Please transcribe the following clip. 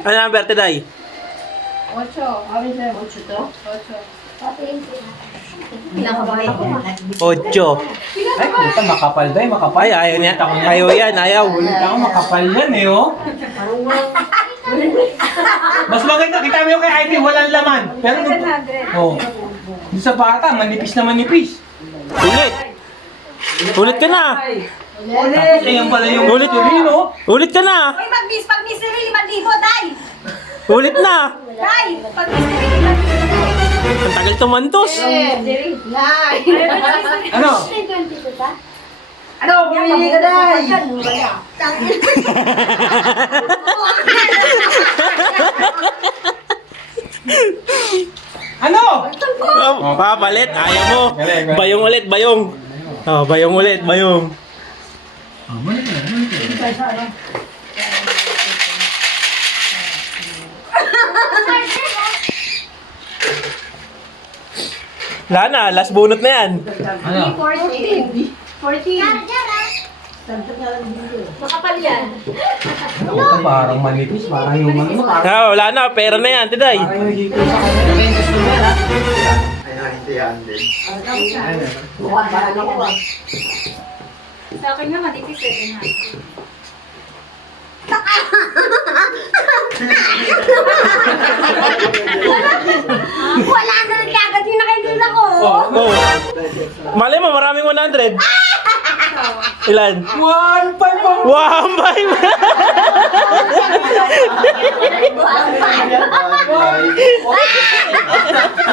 Ano ang berte, Day? 8. Amin sa'yo. 8 to? 8. Bilang ka ba kayo? 8. Ay, puta, makapal day, makapal. Ay, ayaw niya. Ayaw yan, ayaw. Ulit ako, makapal yan eh, oh. Mas maganda, kita mo yung kay Ivy, walang laman. Pero, oh. Yung sa bata, manipis na manipis. Ulit. Ulit ka na. Tapos, ayan pala yung Ulit. no? Ulit ka na. Uy, pag-miss na rin, 5,000, Day! Ulit na. Day! Pag-miss na rin, 5,000. Ang tagal tumantos. Day! Ano? Ano? Bumili ka, Day! Ano? Papalit. Ayaw mo. Bayong ulit, bayong. Oh, bayong ulit, bayong. Wala na, last bunot na yan. Ano? 14. 14. Makapal yan. Puta, parang manipis, parang yung ano. Ah, wala na, pera na yan, Tiday. Parang yung hito sa kanya. Yung gusto mo yan, ha? Sa akin nga, matipis 700. Wala na rin agad yung nakikita ko. Oh. Malay mo, maraming 100. Ilan? 1.5 pa. 1.5.